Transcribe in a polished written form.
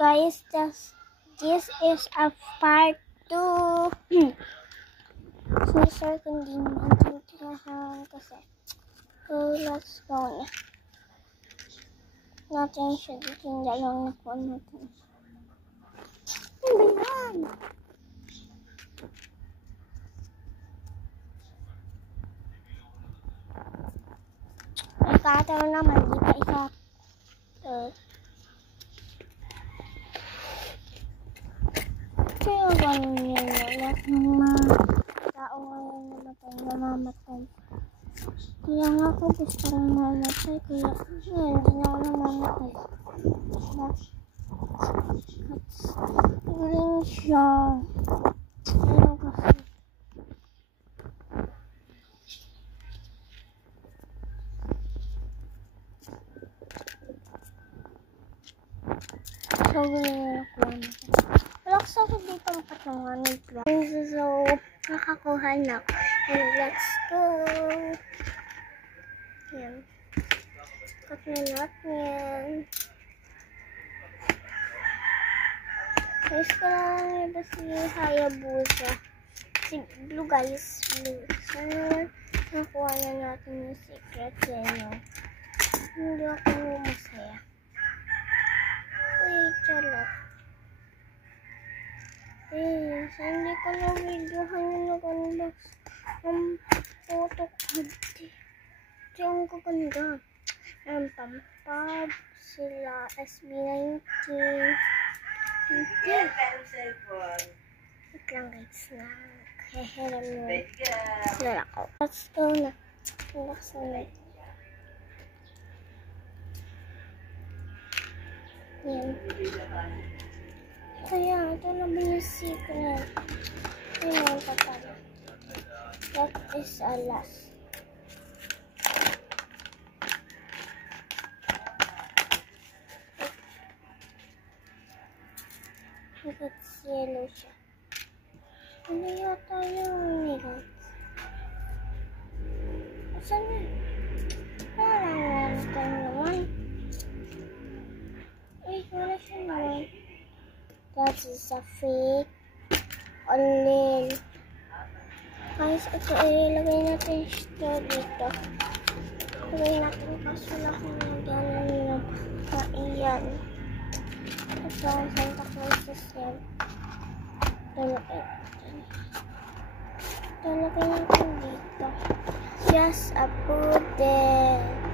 guys, this is a part 2. Si Sir hindi maintindihan kasi. So, let's go na. Natin siya dito yung dalawang nakuha natin. Ano ba yan? May cutter naman, di pa isa. Kaya ganun yun, lahat ng mga tao ngayon namatay, namamatay. Kaya nga ako gusto kong mamatay, kaya hindi na ako namamatay. Galing siya. Ayaw kasi. So, galing ako natin. Relax ako dito ang patungan. So, nakakuha na ako. And let's go. Yan. Cut na natin yan. Guys, ko lang iba si Hayabusa. Si Blue guys. Blue. So, nakuha na natin yung secret niya. Hindi ako masaya. Uy, charot. Hindi ko na videohan yung nag-unbox ng photo card. Ito yung kaganda. Ang Pampab, sila SB19. Wait lang guys na. Heheran mo. Sila ako. Let's go na. Relax na. Yan. Kaya, ito na ba yung secret? Yun ang papala. That is a last. It's yellow siya. Ano yata yung nilot? Asan na? Parang ito naman. Ay, wala siya naman. That is a fake only. Guys, ito ilagay natin siya dito. Ilagay natin kaso lang kung gano'n na iyan. Ito ang Santa Claus yan. Ilagay natin dito. Just a pudding.